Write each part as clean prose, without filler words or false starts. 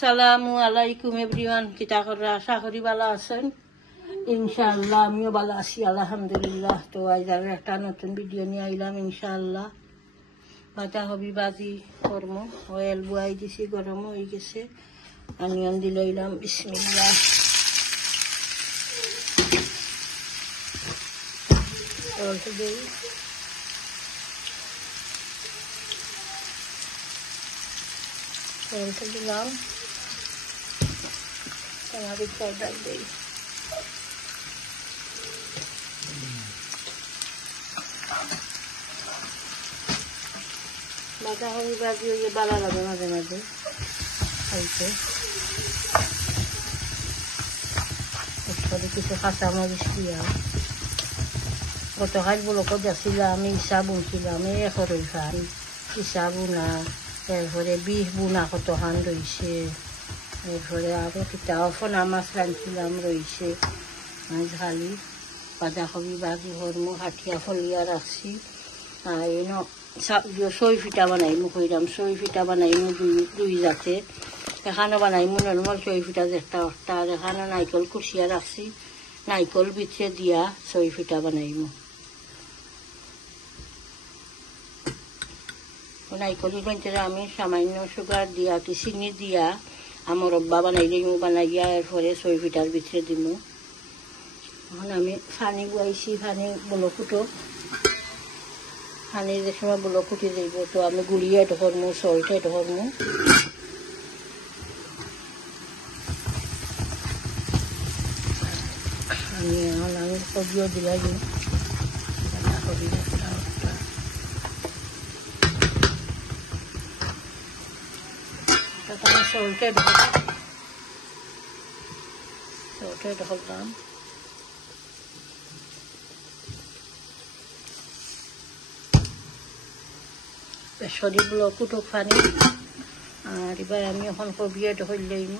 আসসালামু আলাইকুম এভরিওয়ান, কিতা করে আশা করি ভালো আছেন। ইনশাআল্লাহ আমিও ভালো আছি আলহামদুলিল্লাহ। তো আজ আর একটা নতুন ভিডিও নিয়ে আইলাম ইনশাআল্লাহ। বাঁধাকপি ভাজি কর্ম অয়েল বুয়াই দিছি, গরম হয়ে গেছে, অনিয়ন দিলাম। বিসমিল্লাহ। অল্প দিই, অল্প দিলাম, টমেটো পাউডার দিই। বাঁধাকপি ভাজি হয়ে ভালো লাগে মাঝে মাঝে খাইতে। কিছু কাঁচামরিচ দিয়া গতকাল বলকত যাচ্ছিলাম, আমি ইসা বুনছিলাম, এখরই খান ইসা বুনা, এরপরে বিষ বুনা কতখান রয়েছে, এরপরে আরও কিতা ফোনা মাছ রাঁধছিলাম রয়েছে। খালি বাঁধাকপি ভাজি হরম হাটিয়া ফলিয়া রাখছি। আর এন সই ফিটা বানাইমু কইরাম, সই ফিটা বানাইমু দুই জাতে। এখানে বানাইমু নর্মাল সই ফিটা যেটা একটা, আর এখানে নাইকল কুচিয়া রাখছি, নাইকল ভিতরে দিয়া সই ফিটা বানাইমু। নাইকলের ভিতরে আমি সামান্য সুগার দিয়া কি চিনি দিয়া আমার রব্বা বানাই দিমু, বানাইয়া এরপরে সই ফিটার ভিতরে দিমু। এখন আমি পানি বুয়াইছি, পানি বলকুটো, পানি যে সময় বলকুটি যাইব তো আমি গুড়িয়ে এটা করমু, সলটা এটা করমু। আমি কবিও দিলাই দিই, কবি আমি সলটা এটা করতাম। বেসরি বলকুটো পানি, আর এবার আমি এখন কবি এটা করলেইম।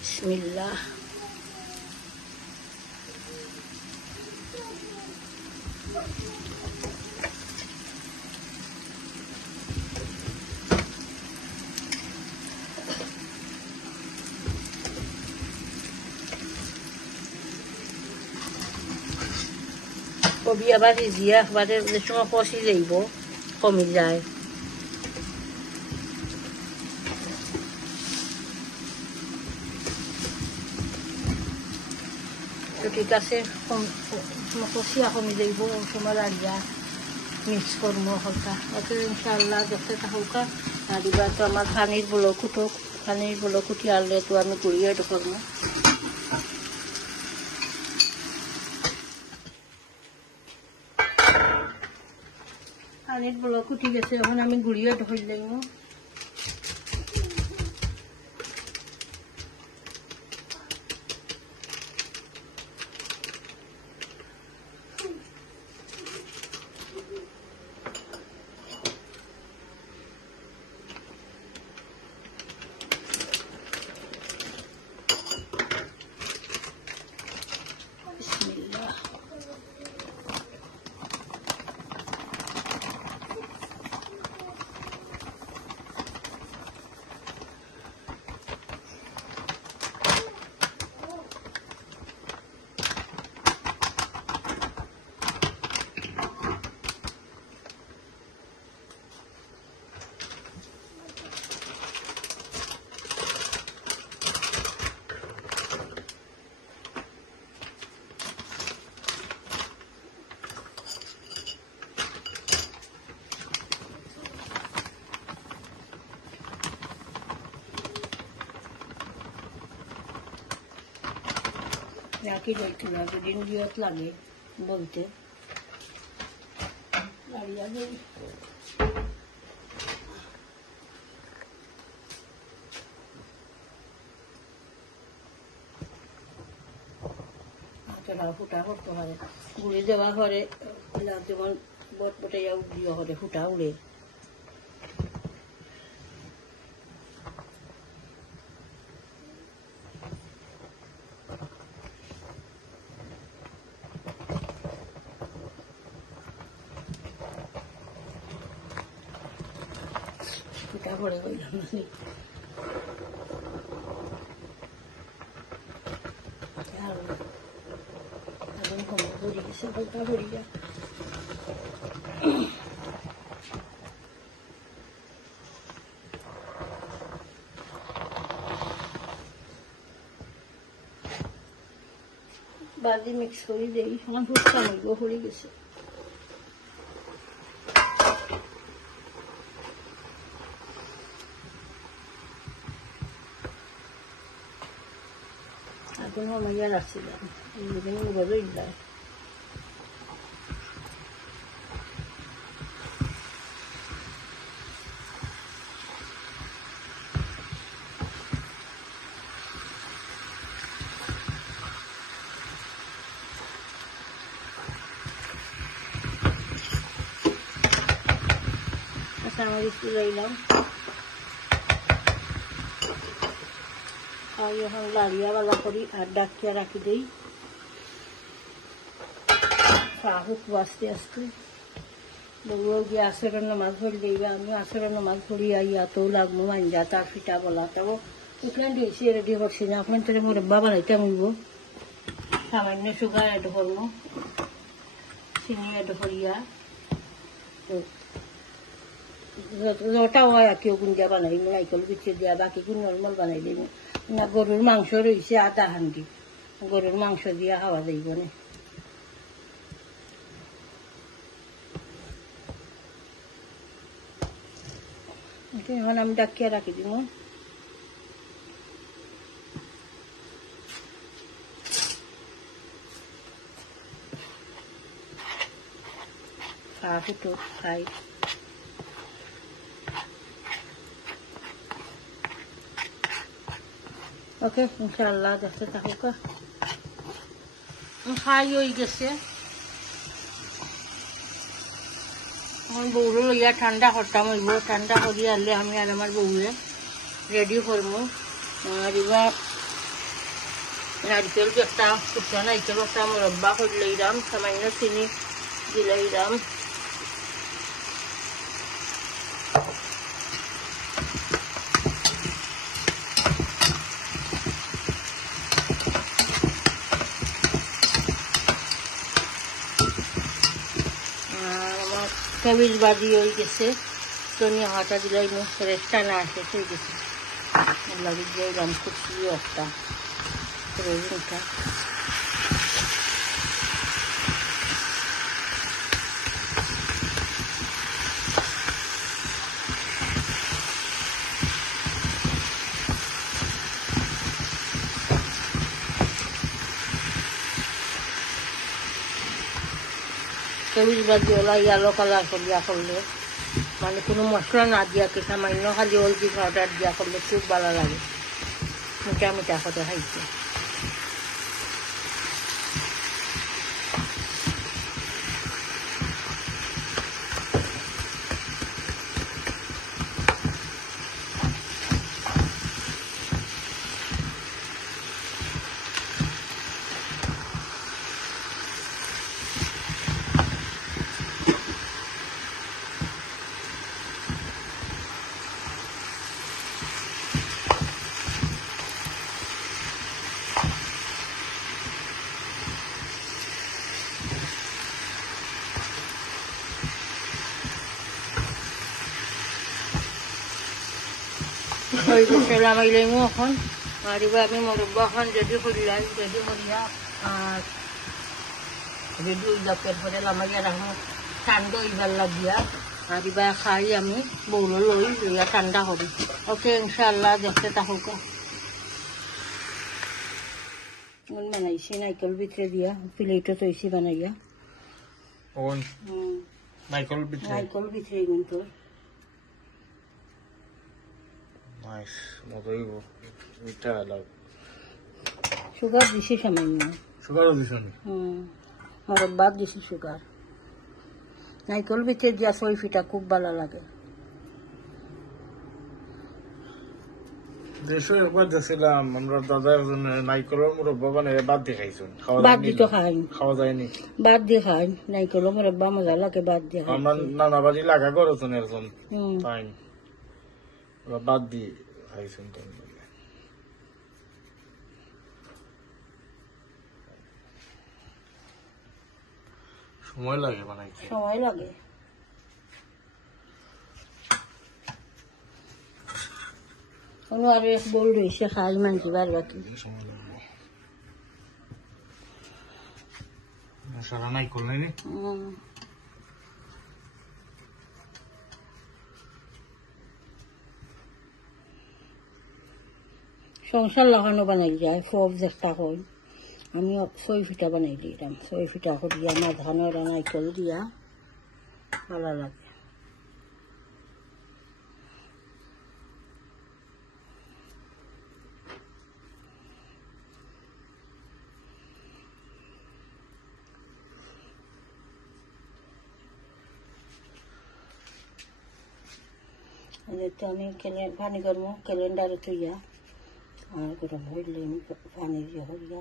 বিসমিল্লাহ। কবি আবার রিজিয়া একবারে যে সময় কষি যাইব কমি যায়। তো ঠিক আছে, কষিয়া কমি যাইব, সময় লাগিয়া মিক্স করবো হলকা। ওকে ইনশাআল্লাহ দেখতে থাকুকা। আর এবার তো আমার পানির বলকুটি আনলে তো আমি গুড়িয়ে এটা করবো। পানির বলকুটি গেছে, এখন আমি গুড়িয়ে ঢল দেবো। নাকি দেখতে না, দুদিন দিয়ত লাগে বলতে দাঁড়িয়ে যাই। ফুটা করতে হয়, গুড়ি দেওয়া পরে যেমন বটবটে দিয়ে করে ফুটা উড়ে। এটা পরে কইলাম এখন কম পড়ে গেছে বলটা পড়ে গেছে বাদি মিক্স করে দেই এখন ফুটটা হইব হয়ে গেছে এখন মাইয়া রাখছিলাম এইদিন বড়ই যায় আমার স্কুল রইলাম আর এখন লাড়িয়াওয়ালা করি আর ডাকিয়া রাখি দিই শাহুক বাঁচতে আসতে বগুলো গিয়ে আসরের নামাজ পড়ি দিই আমি আসরের নামাজ পড়ি আইয়া তো লাগবো মাঞ্জা তার ফিটা বলা তবে উঠলেন দিয়েছি রেডি করছি না আপনার তো মোর বানাইতে মইব সামান্য সুগার এড করবো চিনি এড করিয়া ওটা হয় আর কেউ গুঞ্জা বানাই নাইকল গুছিয়ে দিয়া বাকি কি নর্মাল বানাই দিই না গরুর মাংস রয়েছে আধা হান্ডি গরুর মাংস দিয়া খাওয়া যাইব না এখন আমি ডাকিয়া রাখি দিব ফুটো খাই ওকে ইনশাআল্লাহ দেখতে থাকুক খাই হয়ে গেছে এখন বউরে লইয়া ঠান্ডা করতাম হইব ঠান্ডা করি আনলে আমি আর আমার বউরে রেডি করবো আর এবার নারকেল একটা শুকনো নারকেল একটা মুরব্বা করে লইলাম সামান্য চিনি দিলাইলাম কেবিল বাজি হয়ে গেছে ধনিয়া হাটা দিলাই রেস্টটা না আসে হয়ে গেছে লাগে দিলাম খুব প্রিয় একটা রোজটা কেবিল বাজিওয়ালা ইয়ালো কালার করিয়া করলে মানে কোনো মশলা না দিয়াকে সামান্য খালি হলদি পাউডার দিয়া করলে খুব ভালো লাগে মিঠা মিঠা করে খাইতে সেলাম আইলাইমু এখন আর এবার আমি মুরব্বা এখন রেডি করিলাম রেডি করিয়া আর রেডি হইলা পরে লামাইয়া রাখবো ঠান্ডা হইবার লাগিয়া আর এবার খাই আমি বউল লইয়া ঠান্ডা করি ওকে ইনশাআল্লাহ দেখতে থাকুক বানাইছি নাইকল ভিতরে দিয়া প্লেটও তৈছি বানাইয়া নাইকল ভিতরে কিন্তু সুগার দিছি সামান্য সুগারও দিছি মুরব্বাত দিছি সুগার নাইকল ভিতরে দিয়া সই ফিটা খুব ভালো লাগে দেশে একবার দেখছিলাম আমরা দাদা একজন নাইকলের মুরব্বা বানিয়ে বাদ দিয়ে খাইছেন বাদ দিতে খাই খাওয়া যায়নি বাদ দিয়ে খাই নাইকলের মুরব্বা মজা লাগে বাদ দিয়ে আমার নানা বাড়ি লাগা করেছেন একজন তাই বাদ দিয়ে খাইছেন তো সময় লাগে বানাইতে সময় লাগে কোনো আর এক বল রয়েছে খাই মানছি বার বাকি মশলা নাই করলে নি সংসার লাগানো বানাই যায় সব চেষ্টা করি আমি 6 ফিটা বানাই দিলাম 6 ফিটা করিয়া মাঝখানে নাইকল দিয়া ভালো লাগে তো আমি পানি গরম ক্যালেন্ডারে থইয়া আর গরম হইলে পানি দিয়ে হইয়া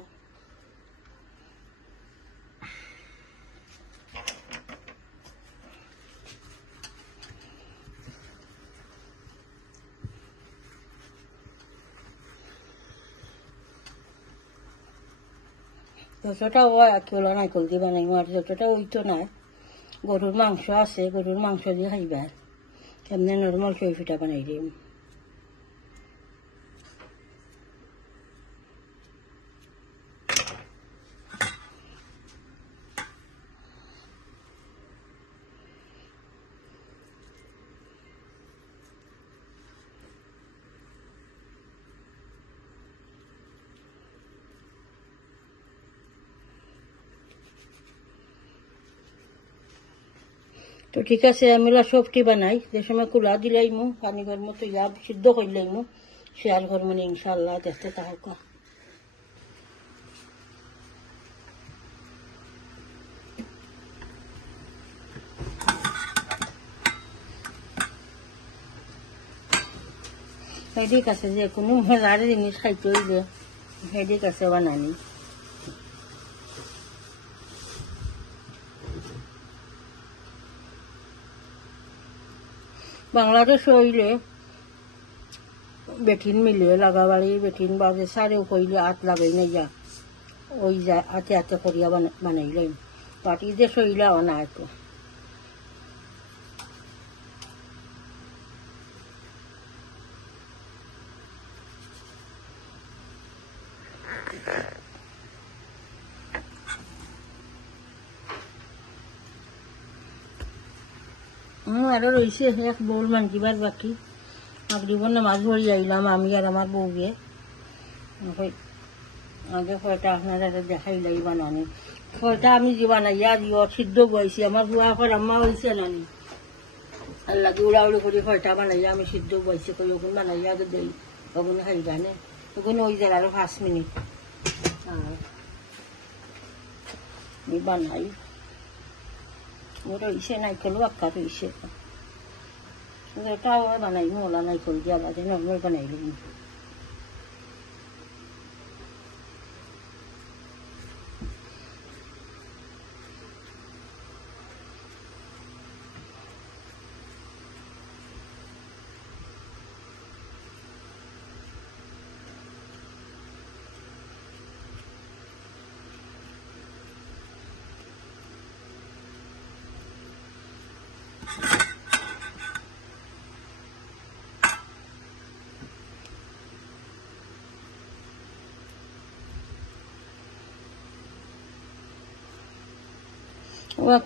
যতটা হয় আর কেউ নাইকল দিয়ে বানাই আর যতটা ওইতো না গরুর মাংস আছে গরুর মাংস দিয়ে খাইবা কেমনে নর্মাল 6 ফিটা বানাই দিম তো ঠিক আছে আমি সবটি বানাই যে সময় কুলা দিলাইমু পানি গরম তো ইয়া সিদ্ধ করলাইমু শেয়ার করবো ইনশাল্লাহ দেখতে থাকা হেডিক আছে যে কোনো মজার জিনিস খাইতে হইলে হেডিক আছে বানানি বাংলাদেশ হইলে বেঠিন মিলিয়ে লাগাবাড়ি বেঠিন বাজে সারেও কইলে আত লাগাই না যা ওই যা আতে আতে করিয়া বানাইলাম পাটি দেশ হইলা না এত আরো রয়েছে এক বউল মানকিবার বাকি মাগরিবের নামাজ পড়ি আইলাম আমি আর আমার বউকে আগে কয়টা আপনারা দেখাইলাই বানানি কয়টা আমি যে বানাইয়া দিও সিদ্ধ বইছি আমার বুয়া ফল আম্মা হয়েছে নানি আল্লাহ উড়াউড়ি করে কয়টা বানাইয়া আমি সিদ্ধ বইছি কই ওগুন বানাইয়া দেই ওগুন খাই জানে ওগুন ওই যার আরো 5 মিনিট আমি বানাই রয়েছে নাইকল বাক্কা রয়েছে ওটাও বানাই মোলা নাইকল দিয়া বাজে নর্মাল বানাইলাম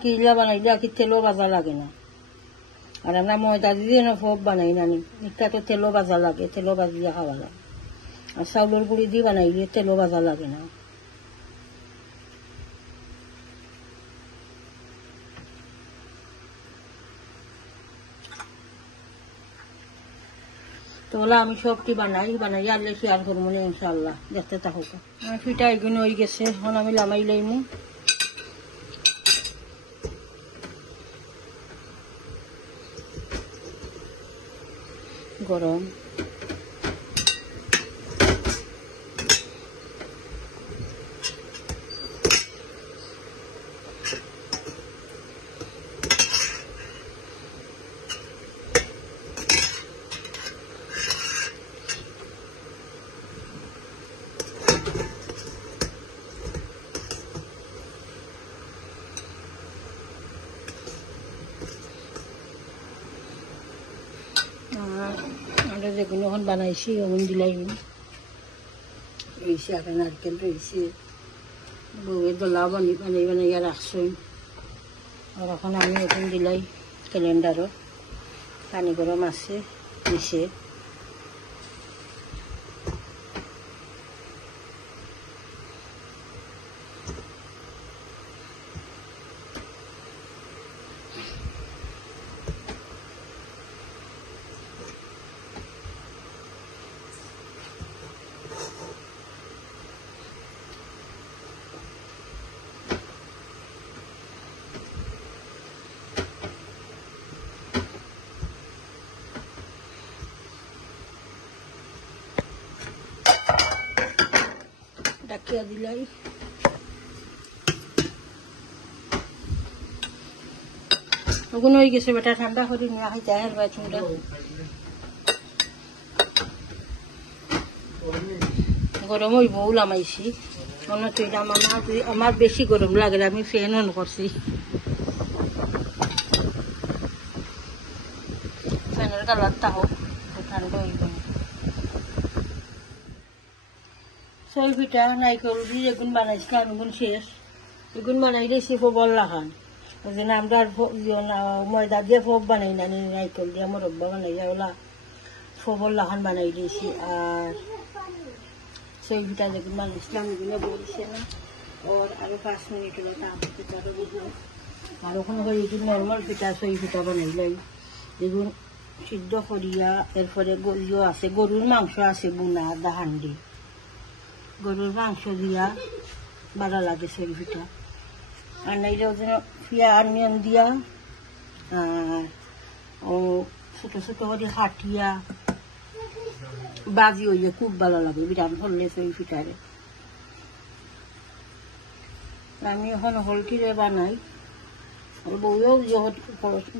কিলা বানাইলে আর কি তেলও ভাজা লাগে না আর আমরা ময়দা দিয়ে না ফোপ বানাই নানি এটা তো তেলও ভাজা লাগে তেলও ভাজিয়া খাওয়া লাগে আর চাউলের গুঁড়ি দিয়ে বানাইলে তেলও ভাজা লাগে না তো বলে আমি সবটি বানাই আনলে শেয়ার করবো ইনশাল্লাহ দেখতে থাকুক ফিটা এগুলো হয়ে গেছে এখন আমি লামাই লাইমু গরম আমরা যেগুলো এখন বানাইছি ওগুন দিলাই রয়েছে আর নারকেল রয়েছে বউয়ের দোলা বানাইয়া রাখছই আর এখন আমি ওখান দিলাই ক্যালেন্ডারও পানি গরম আছে দিছে ডাকিয়া দিলাই ওগুলো হয়ে গেছে বেটা ঠান্ডা করে নিয়ে আই যায় আর বাথরুমটা গরম হইব লামাইছি অন্য তো আমার বেশি গরম লাগে আমি ফ্যান অন করছি ফ্যানের কালারটা হোক ঠান্ডা হইব সই পিঠা নাইকল দিয়ে এগুন বানাইছিলাম এগুন শেষ এগুন বানাইলে সে ফবল লাগান ওই জন্য আমরা ময়দা দিয়ে ফব বানাই না নাইকল দিয়ে মোরব্বা বানাই ওলা ফবল লাগান বানাই দিয়েছি আর সই পিঠা যেগুন বানাইছিলাম এগুলো বলছে না ওর আরো 5 মিনিট হলো তারপর পিঠাটা বুঝলাম আর ওখানে এগুলো নর্মাল পিঠা সই পিঠা বানাইলাই এগুন সিদ্ধ করিয়া এরপরে গরুও আছে গরুর মাংস আছে বুনা দাহান্ডি গরুর মাংস দিয়া ভালো লাগে সই পিঠা আর নাইলে ওই জন্য পিয়া অনিয়ন দিয়া ও ছোটো ছোটো করে হাটিয়া বাজি হইলে খুব ভালো লাগে বিরাট হলে সই পিঠারে আমি এখন হলটিরে বানাই আর বউও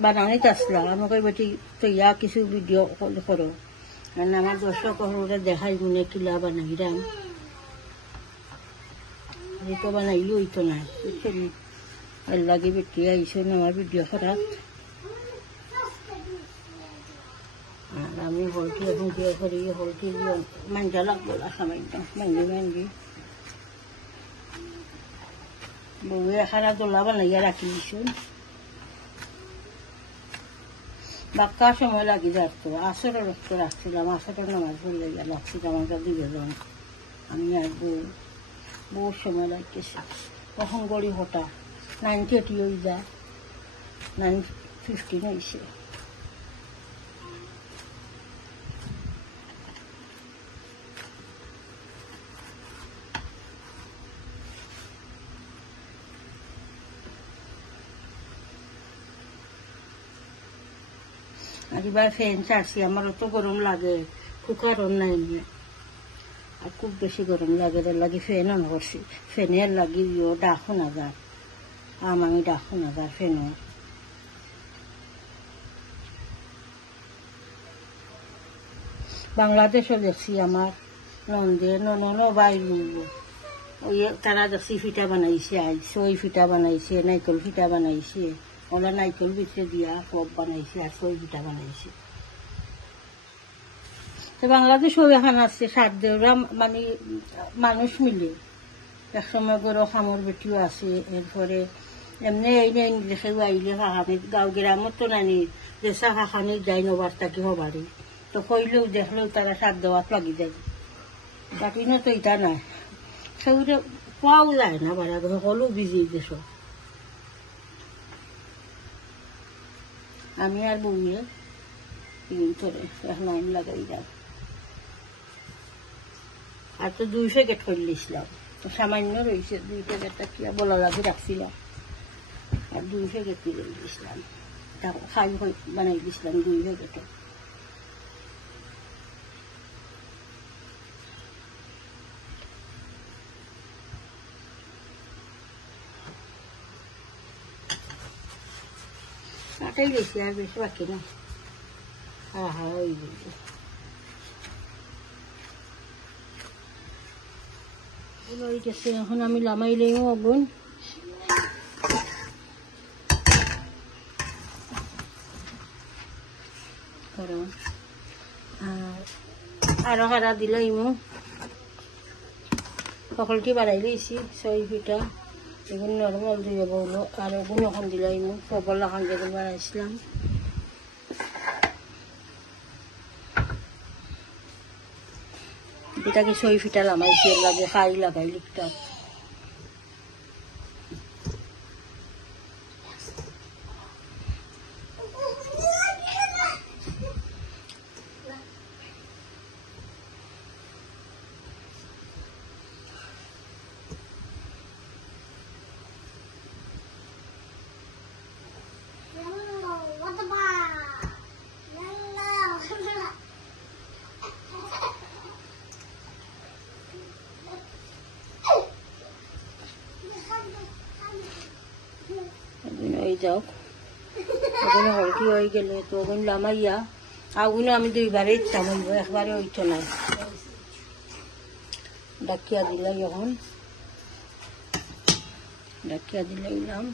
বানানিতে আসলাম আমাকে বেটি তৈয়া কিছু ভিডিও করো কারণ আমার দর্শক ওরা দেখাই গুনে কিলা বানাইরাম তো বানাইলে হইতো না বুঝছেন আর লাগে বেটি আইসেন আমার ভিডিও করার আর আমি হলটি এখন দিয়ে করি হলটি দিয়ে মাঞ্জা লাগবো সামান্য মাঞ্জি বউয়ে এখানা দোলা বানাইয়া রাখি দিছুন বাক্কা সময় লাগি যাচ্তো আসরের রক্ত রাখছিলাম আসরের নামাজ পড়লে রাখছিলাম আমরা দুজন আমি আর বউ সময় লাগতেছে তখন গড়ি হঠাৎ 9:30 হয়ে যায় 9:15 হয়েছে আর এবার ফ্যান ছাড়ছি আমার অত গরম লাগে কুকার অন নাই আর খুব বেশি গরম লাগে লাগে ফ্যান অন করছি ফ্যানের লাগি ডাকো না যার আমি ডাকো না যার ফ্যানের বাংলাদেশও দেখছি আমার নন্দে নন বাইর ওই তারা দেখছি ফিটা বানাইছে আজ সই ফিটা বানাইছে নাইকল ফিটা বানাইছে ওরা নাইকল ভিতরে দিয়া পপ বানাইছে আর সই পিঠা বানাইছে তো বাংলাদেশেও এখন আসছে সাত দেওরা মানে মানুষ মিলে একসময় গরো খামর বেটিও আছে এরপরে এমনি এই ইংলিশেও আইলে হাহানি গাঁও গ্রামত তো নানি যেসা হাহানি যাই নবার তাকে হবারে তো কইলেও দেখলেও তারা সাত দেওয়াত লাগি যায় বাকি না তো এটা নাই সেগুলো পাওয়াও যায় না বাড়া সকলেও বিজি দেশ আমি আর বউয়ে ধরে লাইন লাগাই যাব আর তো 2 প্যাকেট করে দিয়েছিলাম তো সামান্য রয়েছে 2 প্যাকেটটা কি বলা লাগে রাখছিলাম আর 2 প্যাকেট কিনে দিয়েছিলাম খাই বানাই দিয়েছিলাম 2 প্যাকেট আটাই বেশি আর বেশি বাকি না ওই ওই গেছে এখন আমি লামাইলেই আগুন কারণ আর আরো হারা দিলাই মু সকলটি বাড়াই লইছি 6 ফিটা এগুলো নর্মাল দিয়ে বললো আর এগুলো এখন দিলাই মু সবলা খান যেগুলো বানাইছিলাম এটাকে 6 ফিটা লামাইছি লাগে খাই লাগাই লিখটা ওই যাও ওখানে হলকি হয়ে গেলে তো ওখানে লামাইয়া আগুনে আমি 2বারে ইচ্ছাম হইব একবারে হইতো না ডাকিয়া দিলাই এখন ডাকিয়া দিলাম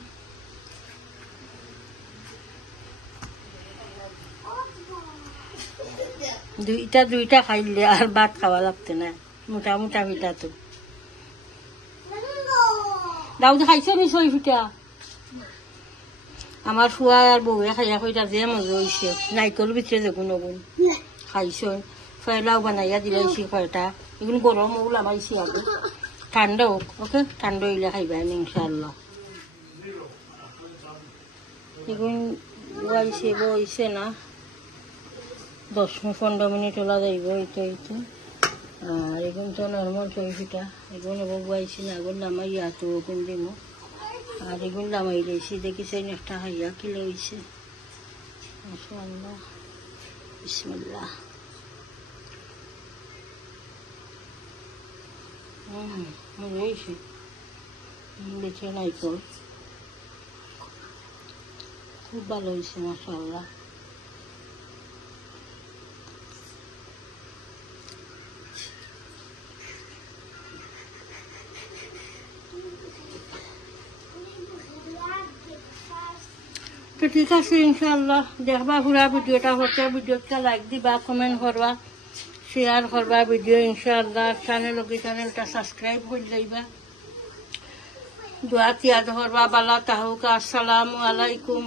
দুইটা খাইলে আর ভাত খাওয়া লাগতো না মোটা মোটা পিঠা তো দাউদ খাইছে নি 6 ফিটা আমার ফুয়া আর বউয়ে খাইয়া কইটা যে মজা হয়েছে নাইকল ভিতরে যে গুণ গুণ খাইছ ফেলাও বানাইয়া দিলাইছি কয়টা এগুলো গরম ওগুলো আমাইছি আগে ঠান্ডা হোক ওকে ঠান্ডা হইলে খাইবা ইনশাল্লাহ এগুলো বইছে বইছে না 10-15 মিনিট ওলা যাইব এইটা আর এগুলো তো নর্মাল 6 ফিটা এগুলো বইছি না এগুলো নামাইয়া তো ওগুলো দিব আর এগুলো নামাই দিয়েছি দেখিছেন একটা হাইয়া কিলো হয়েছে মাশাআল্লাহ বিসমিল্লাহ মজা হয়েছে দেখে নাইকল খুব ভালো হয়েছে মাশাআল্লাহ তো ঠিক আছে ইনশাআল্লাহ দেখবা পুরা ভিডিওটা হচ্ছে ভিডিওটা লাইক দিবা কমেন্ট করবা শেয়ার করবা ভিডিও ইনশাআল্লাহ চ্যানেলটা সাবস্ক্রাইব করে লইবা দোয়া তিয়াদ করবা বালা তাহুকা আসসালামু আলাইকুম